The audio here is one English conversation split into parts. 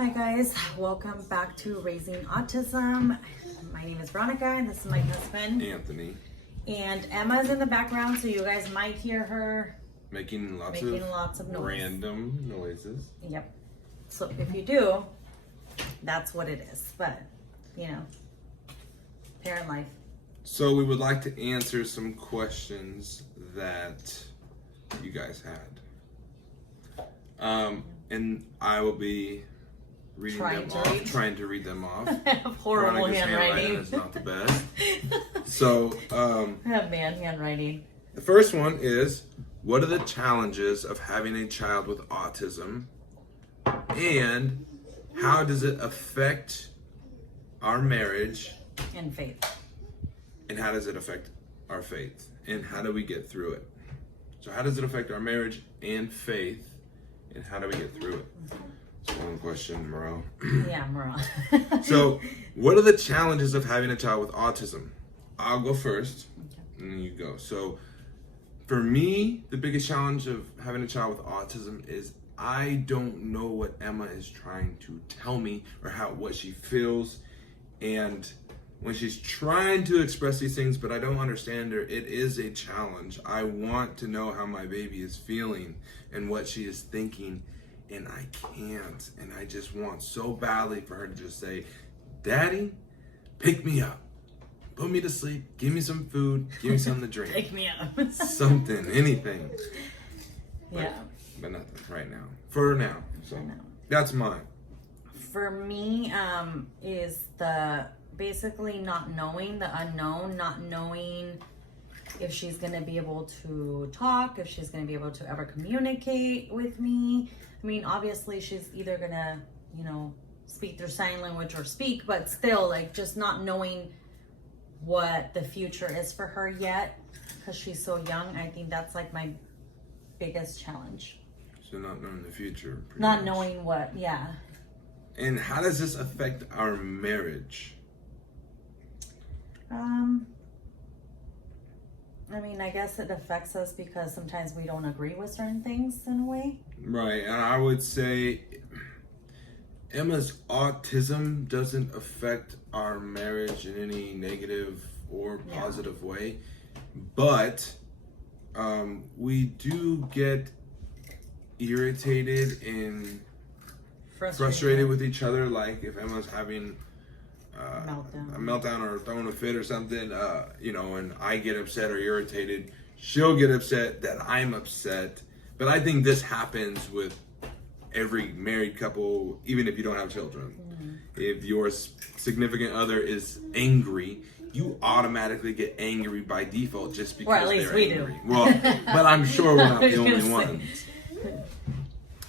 Hi guys, welcome back to Raising Autism. My name is Veronica and this is my husband, Anthony. And Emma's in the background, so you guys might hear her Making lots of noise. random noises. Yep. So if you do, that's what it is. But, you know, parent life. So we would like to answer some questions that you guys had. And I will be trying to read them off. I have horrible handwriting. Is not the best. So, I have man handwriting. The first one is, what are the challenges of having a child with autism? And how does it affect our marriage? And faith. And how does it affect our faith? And how do we get through it? So how does it affect our marriage and faith? And how do we get through it? It's one question, Moreau. Yeah, Moreau. So, what are the challenges of having a child with autism? I'll go first, and then you go. So, for me, the biggest challenge of having a child with autism is I don't know what Emma is trying to tell me or what she feels. And when she's trying to express these things, but I don't understand her, it is a challenge. I want to know how my baby is feeling and what she is thinking, and I can't. And I just want so badly for her to just say, Daddy, pick me up. Put me to sleep. Give me some food. Give me something to drink. Pick me up. Something, anything. Yeah. But nothing right now. For now. So that's mine. For me, is the basically not knowing, the unknown, not knowing if she's going to be able to talk, if she's going to be able to ever communicate with me. I mean, obviously she's either going to, you know, speak through sign language or speak, but still, like, just not knowing what the future is for her yet because she's so young. I think that's like my biggest challenge. So not knowing the future. Not knowing what, yeah. And how does this affect our marriage? I mean, I guess it affects us because sometimes we don't agree with certain things in a way. Right, and I would say Emma's autism doesn't affect our marriage in any negative or positive way, but we do get irritated and frustrated with each other. Like if Emma's having a meltdown or throwing a fit or something, you know, and I get upset or irritated, she'll get upset that I'm upset. But I think this happens with every married couple, even if you don't have children. Mm-hmm. If your significant other is angry, you automatically get angry by default just because they're angry. Well, but I'm sure we're not the only ones.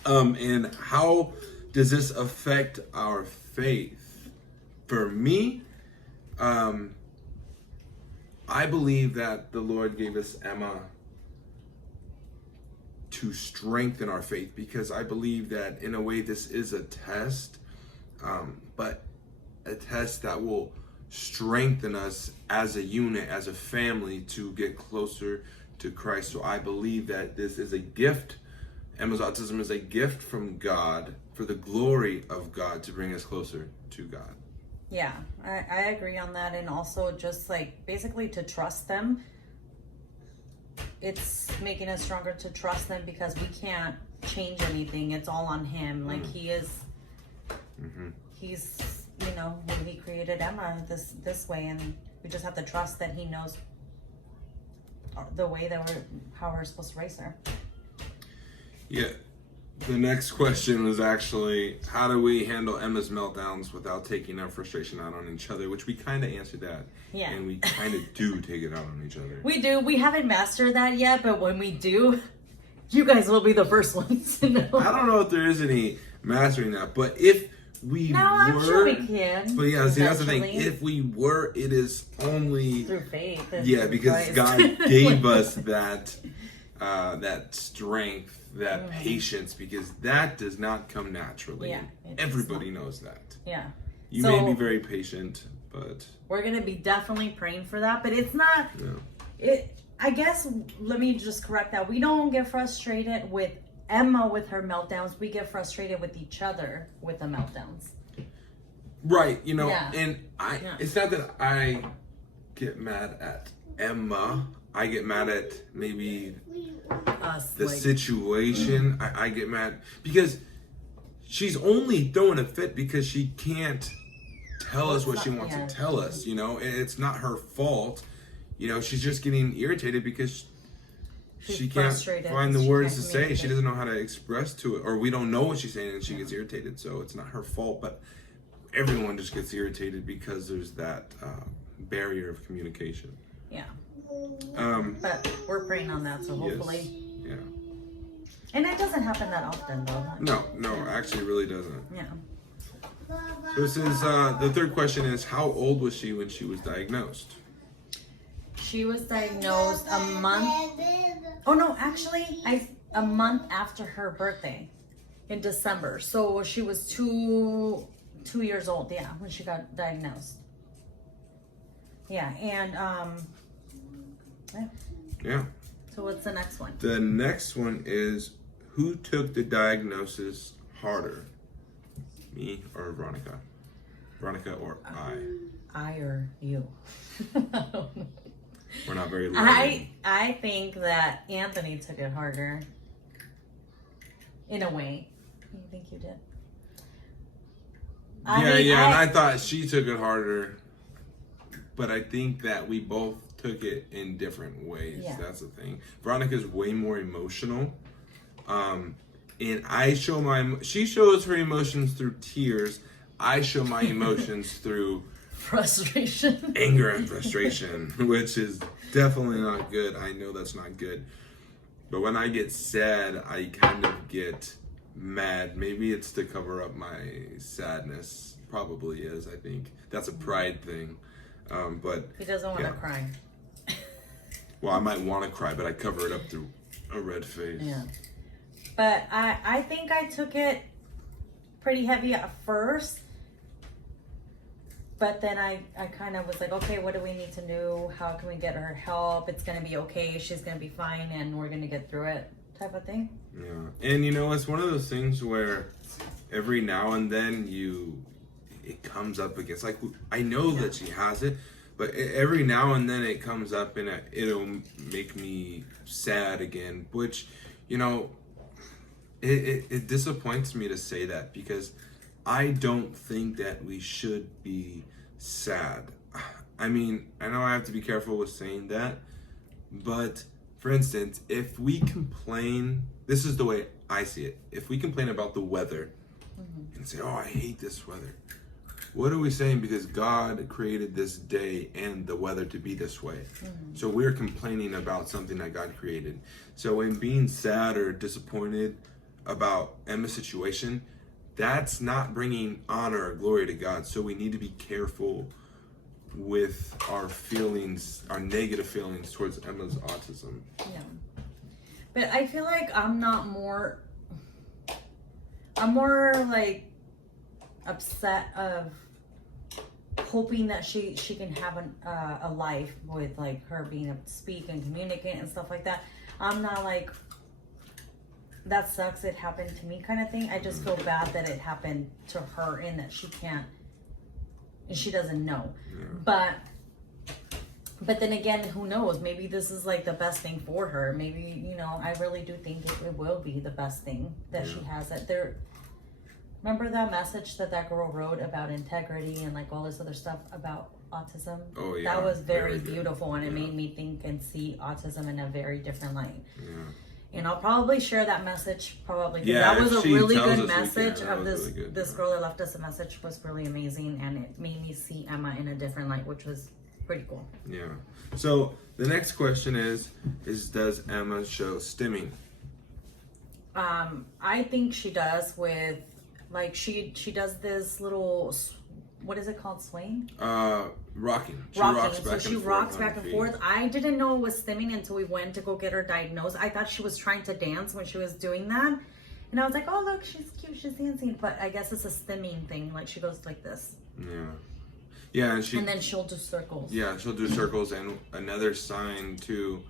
And how does this affect our faith? For me, I believe that the Lord gave us Emma to strengthen our faith, because I believe that in a way this is a test, but a test that will strengthen us as a unit, as a family, to get closer to Christ. So I believe that this is a gift. Emma's autism is a gift from God for the glory of God to bring us closer to God. Yeah, I agree on that. And also just like basically to trust them. It's making us stronger to trust them because we can't change anything. It's all on him. Like he is, he's, you know, when he created Emma this way, and we just have to trust that he knows the way that how we're supposed to raise her. Yeah. The next question was actually, how do we handle Emma's meltdowns without taking our frustration out on each other? Which we kind of answered that. Yeah. And we kind of do take it out on each other. We do. We haven't mastered that yet, but when we do, you guys will be the first ones to know. I don't know if there is any mastering that, but if we I'm sure we can. But yeah, see, that's the thing. If we were, it is only through faith. Yeah, because God gave us that strength, that patience, because that does not come naturally. Yeah, everybody knows that. Yeah. You may be very patient, but we're gonna be definitely praying for that. But it's not. No. I guess let me just correct that. We don't get frustrated with Emma with her meltdowns, we get frustrated with each other with the meltdowns. Right, Yeah. and it's not that I get mad at Emma. I get mad at maybe Us, the situation. I get mad because she's only throwing a fit because she can't tell us what she wants to tell us, and it's not her fault. She's just getting irritated because she can't find the words to say. She doesn't know how to express to it, or we don't know what she's saying and she gets irritated. So it's not her fault, but everyone just gets irritated because there's that barrier of communication. Yeah. But we're praying on that, so hopefully. Yes. Yeah. And it doesn't happen that often, though. No, actually, it really doesn't. Yeah. So this is the third question is, how old was she when she was diagnosed? She was diagnosed a month. Oh no, actually, a month after her birthday, in December. So she was 2 years old. Yeah, when she got diagnosed. Yeah, and Yeah. So what's the next one? The next one is, who took the diagnosis harder? Me or Veronica? Veronica or I or you? We're not very loving. I think that Anthony took it harder. In a way. You think you did? And I thought she took it harder. But I think that we both took it in different ways. Yeah. That's the thing. Veronica's way more emotional. And she shows her emotions through tears. I show my emotions through frustration, anger and frustration, which is definitely not good. I know that's not good. But when I get sad, I kind of get mad. Maybe it's to cover up my sadness. Probably is. I think that's a pride thing. But he doesn't want to cry. Well, I might want to cry, but I cover it up through a red face. Yeah. But I think I took it pretty heavy at first. But then I kind of was like, okay, what do we need to do? How can we get her help? It's going to be okay. She's going to be fine and we're going to get through it type of thing. Yeah. And it's one of those things where every now and then it comes up against, like, I know that she has it, but every now and then it comes up and it'll make me sad again, which, it disappoints me to say that because I don't think that we should be sad. I mean, I know I have to be careful with saying that, but for instance, if we complain, this is the way I see it. If we complain about the weather and say, oh, I hate this weather. What are we saying? Because God created this day and the weather to be this way. So we're complaining about something that God created. So in being sad or disappointed about Emma's situation, that's not bringing honor or glory to God. So we need to be careful with our feelings, our negative feelings towards Emma's autism. Yeah. But I feel like I'm more like upset of hoping that she can have a life with like her being able to speak and communicate and stuff like that. I'm not like, that sucks, it happened to me kind of thing. I just feel bad that it happened to her and that she can't, and she doesn't know. But then again, who knows? Maybe this is like the best thing for her. Maybe, I really do think it will be the best thing that she has. That there. Remember that message that girl wrote about integrity and like all this other stuff about autism? Oh yeah. That was very beautiful, and it made me think and see autism in a very different light. Yeah. And I'll probably share that message because Yeah, that was a really good message of this girl that left us a message was really amazing, and it made me see Emma in a different light, which was pretty cool. Yeah. So the next question is does Emma show stimming? I think she does with like she does this little, what is it called, swaying? Rocking. She rocks back and forth. I didn't know it was stimming until we went to go get her diagnosed. I thought she was trying to dance when she was doing that. And I was like, oh, look, she's cute, she's dancing. But I guess it's a stimming thing. Like, she goes like this. Yeah. Yeah, and then she'll do circles. Yeah, she'll do circles. And another sign, too,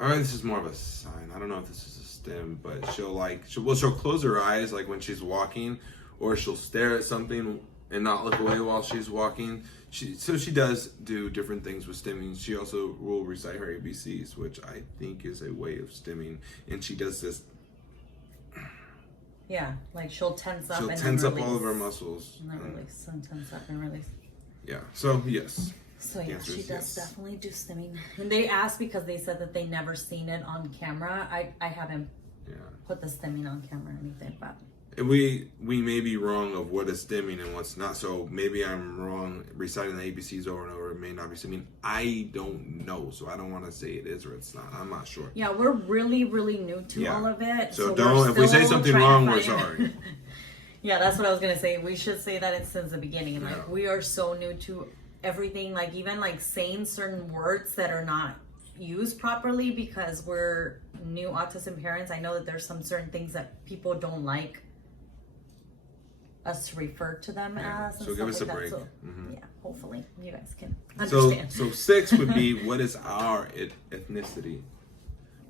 all right, this is more of a sign. I don't know if this is a stim, but she'll close her eyes like when she's walking, or she'll stare at something and not look away while she's walking. She does do different things with stimming. She also will recite her ABCs, which I think is a way of stimming. And she does this. Yeah, like she'll tense up. She'll and tense up release. all of her muscles. And then release, and tense up and release. Yeah. So yes. So yeah, she does definitely do stimming. And they asked because they said that they never seen it on camera. I haven't put the stimming on camera or anything, but. We may be wrong of what is stimming and what's not. So maybe I'm wrong reciting the ABCs over and over. It may not be stimming. I don't know, so I don't want to say it is or it's not. I'm not sure. Yeah, we're really, really new to all of it. So don't. If we say something wrong, we're sorry. Yeah, that's what I was gonna say. We should say that it's since the beginning. Like we are so new to everything. Like even like saying certain words that are not used properly because we're new autism parents. I know that there's some certain things that people don't like us to refer to them as. And so give us a like break. So, yeah, hopefully you guys can understand. So 6 would be, what is our ethnicity?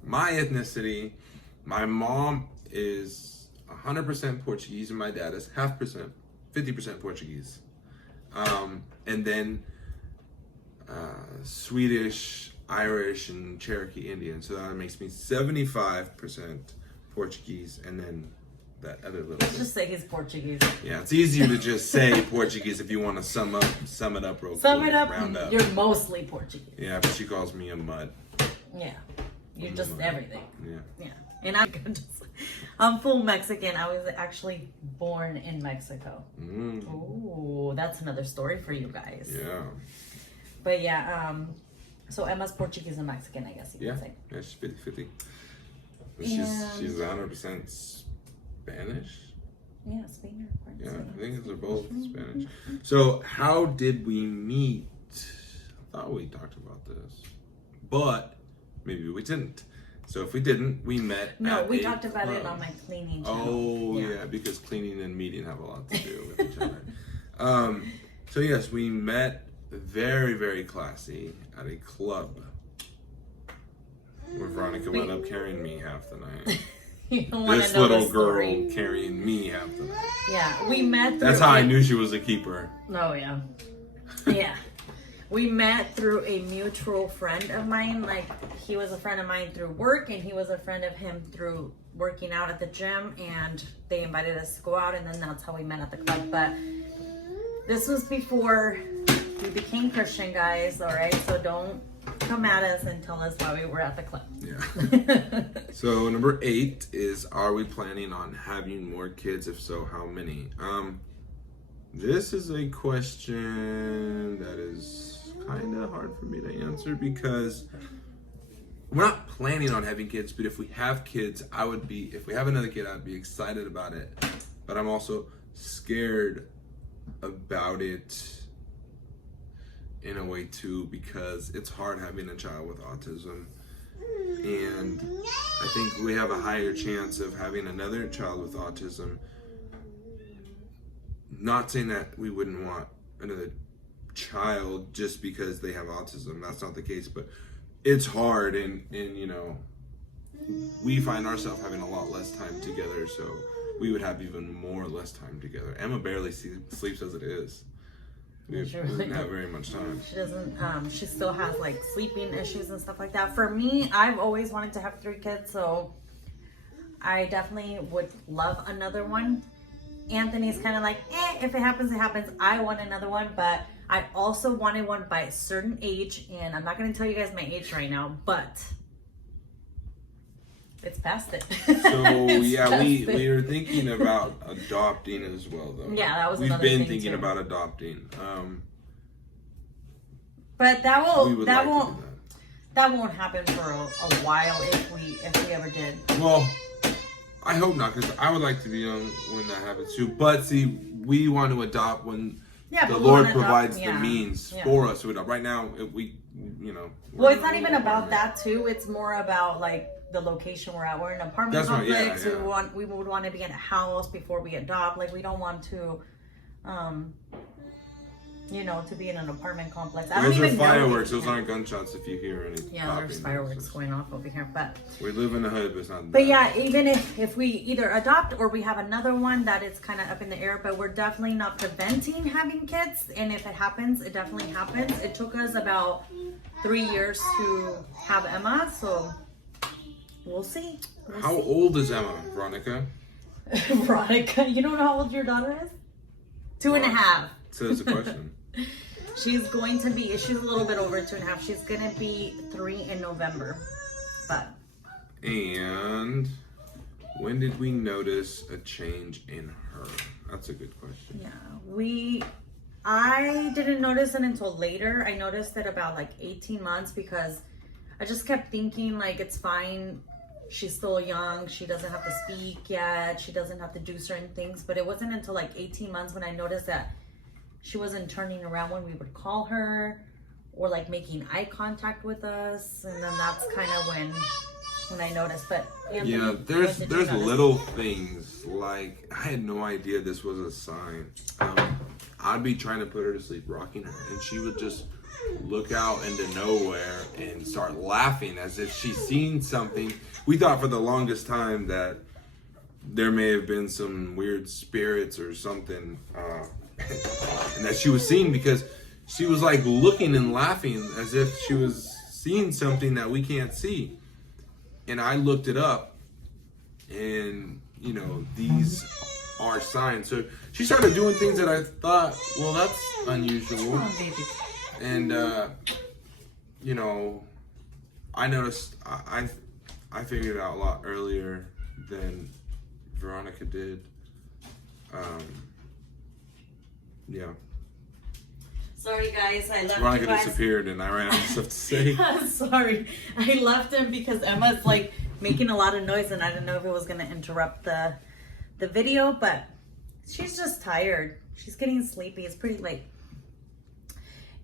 My ethnicity, my mom is 100% Portuguese and my dad is 50% Portuguese. And then Swedish, Irish, and Cherokee Indian. So that makes me 75% Portuguese, and then that other little Let's just say he's Portuguese. Yeah, it's easier to just say Portuguese if you want to sum it up real quick. Round up. You're mostly Portuguese. Yeah, but she calls me a mud. Yeah, you're just everything. Yeah. And I'm full Mexican. I was actually born in Mexico. Oh, that's another story for you guys. Yeah. But yeah, so Emma's Portuguese and Mexican, I guess you could say. Yeah, she's 50-50. She's 100% Spanish? Yeah, Spanish. Yeah, I think they're both Spanish. So, how did we meet? I thought we talked about this, but maybe we didn't. So, if we didn't, we met. No, we talked about it on my cleaning channel. Oh, yeah, because cleaning and meeting have a lot to do with each other. So, yes, we met very, very classy at a club where Veronica wound up carrying me half the night. This little girl carrying me half the night. Yeah, we met. That's how I knew she was a keeper. Oh yeah, yeah. We met through a mutual friend of mine. Like he was a friend of mine through work, and he was a friend of him through working out at the gym. And they invited us to go out, and then that's how we met at the club. But this was before we became Christian, guys. All right, so don't come at us and tell us why we were at the club. Yeah. So number 8 is, are we planning on having more kids? If so, how many? This is a question that is kind of hard for me to answer because we're not planning on having kids, but if we have kids, if we have another kid, I'd be excited about it. But I'm also scared about it in a way too, because it's hard having a child with autism, and I think we have a higher chance of having another child with autism. Not saying that we wouldn't want another child just because they have autism, that's not the case, but it's hard, and you know, we find ourselves having a lot less time together, so we would have even more less time together. Emma barely sleeps as it is. We don't have very much time. She doesn't, she still has like sleeping issues and stuff like that. For me, I've always wanted to have 3 kids, so I definitely would love another one. Anthony's kind of like, if it happens, it happens. I want another one, but I also wanted one by a certain age, and I'm not going to tell you guys my age right now, but it's past it. So yeah, we are thinking about adopting as well, though. Yeah, that was we've another been thing thinking too. about adopting. But that won't happen for a while if we ever did. Well, I hope not, because I would like to be young when that happens too. But see, we want to adopt when the Lord provides the means for us to adopt. Right now, Well, it's not even about that too. It's more about like the location we're at. We're in an apartment complex. Right, we would want to be in a house before we adopt. Like we don't want to to be in an apartment complex. I don't Those are even know fireworks. if Those aren't gunshots if you hear any. Yeah, there's fireworks going off over here. But we live in the hood, but it's not. But yeah, even if we either adopt or we have another one that is kind of up in the air, but we're definitely not preventing having kids. And if it happens, it definitely happens. It took us about 3 years to have Emma, so we'll see. How old is Emma, Veronica? Veronica, you don't know how old your daughter is? 2.5. So that's a question. She's a little bit over 2.5. She's gonna be 3 in November. But. And when did we notice a change in her? That's a good question. Yeah, I didn't notice it until later. I noticed it about like 18 months because I just kept thinking like it's fine. She's still young. She doesn't have to speak yet. She doesn't have to do certain things. But it wasn't until like 18 months when I noticed that she wasn't turning around when we would call her or like making eye contact with us. And then that's kind of when I noticed. But Anthony, yeah, there's little things like I had no idea this was a sign. I'd be trying to put her to sleep, rocking her, and she would just look out into nowhere and start laughing as if she's seen something. We thought for the longest time that there may have been some weird spirits or something, and that she was seeing because she was like looking and laughing as if she was seeing something that we can't see. And I looked it up, and these are signs. So she started doing things that I thought, well, that's unusual. And I noticed I figured it out a lot earlier than Veronica did. Yeah. Sorry guys, I left Veronica you guys. disappeared and I ran out of stuff to say. Sorry, I left him because Emma's like making a lot of noise and I didn't know if it was gonna interrupt the video, but she's just tired. She's getting sleepy. It's pretty late.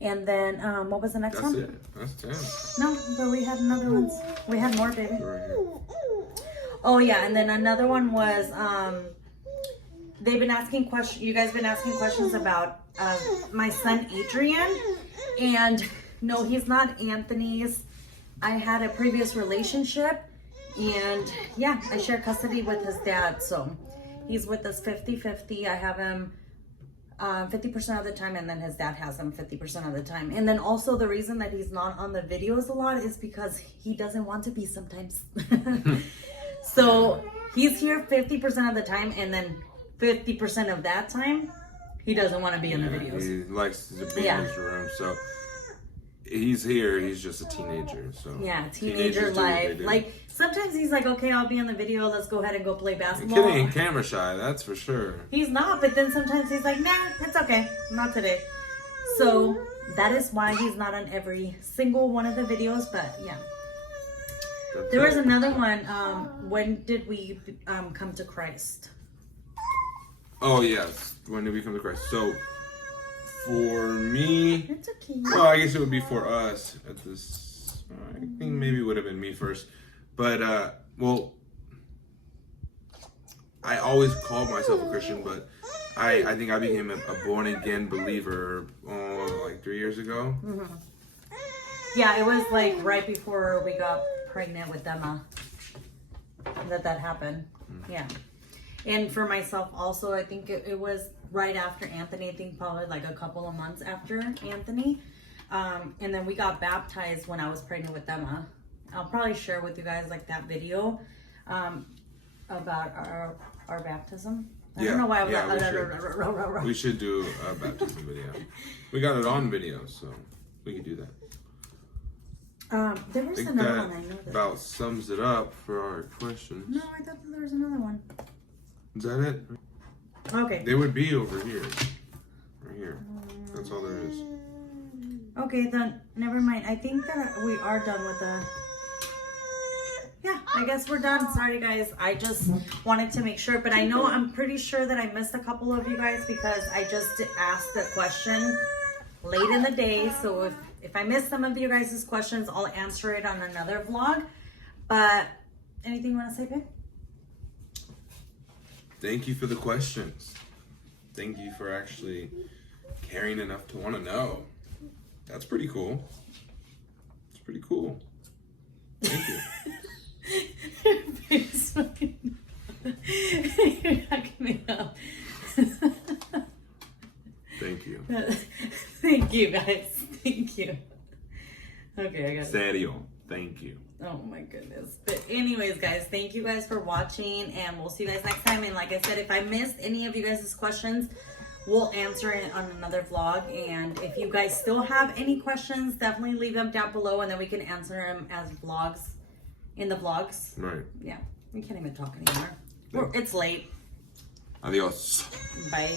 And then what was the next one? That's it. That's 10. No, but we had another one. We had more, baby. Right here. Oh yeah, and then another one was they've been asking questions. You guys been asking questions about my son Adrian, and no, he's not Anthony's. I had a previous relationship, and yeah, I share custody with his dad, so he's with us 50-50. I have him 50% of the time, and then his dad has him 50% of the time. And then also the reason that he's not on the videos a lot is because he doesn't want to be sometimes. So he's here 50% of the time, and then 50% of that time he doesn't want to be in the videos. He likes to be in his room, so he's here. He's just a teenager, so yeah, teenager life. Like sometimes he's like, okay, I'll be in the video. Let's go ahead and go play basketball. The kid ain't camera shy, that's for sure. He's not, but then sometimes he's like, nah, it's okay, not today. So that is why he's not on every single one of the videos. But yeah, there was another one. When did we come to Christ? Oh yes, when did we come to Christ? So for me, It's okay. well, I guess it would be for us at this. I think maybe it would have been me first, but well, I always called myself a Christian, but I think I became a born again believer like 3 years ago. Mm-hmm. Yeah, it was like right before we got pregnant with Emma that happened. Mm-hmm. Yeah. And for myself also, I think it was right after Anthony. I think probably like a couple of months after Anthony. And then we got baptized when I was pregnant with Emma. I'll probably share with you guys like that video about our baptism. I don't know why I was like, we should do a baptism video. We got it on video, so we could do that. There was another one I know that about sums it up for our questions. No, I thought that there was another one. Is that it? Okay. They would be over here. Right here. That's all there is. Okay, then never mind. I think that we are done with the... Yeah, I guess we're done. Sorry, guys. I just wanted to make sure. But I know I'm pretty sure that I missed a couple of you guys because I just asked the question late in the day. So if I missed some of you guys' questions, I'll answer it on another vlog. But anything you want to say, babe? Thank you for the questions. Thank you for actually caring enough to want to know. That's pretty cool. It's pretty cool. Thank you. You're cracking me up. Thank you. Thank you, guys. Thank you. Okay, I got it. Serio. Thank you. Oh my goodness. But anyways, guys, thank you guys for watching, and we'll see you guys next time. And like I said, if I missed any of you guys' questions, we'll answer it on another vlog. And if you guys still have any questions, definitely leave them down below, and then we can answer them as vlogs in the vlogs. Right. Yeah, we can't even talk anymore. It's late. Adios. Bye.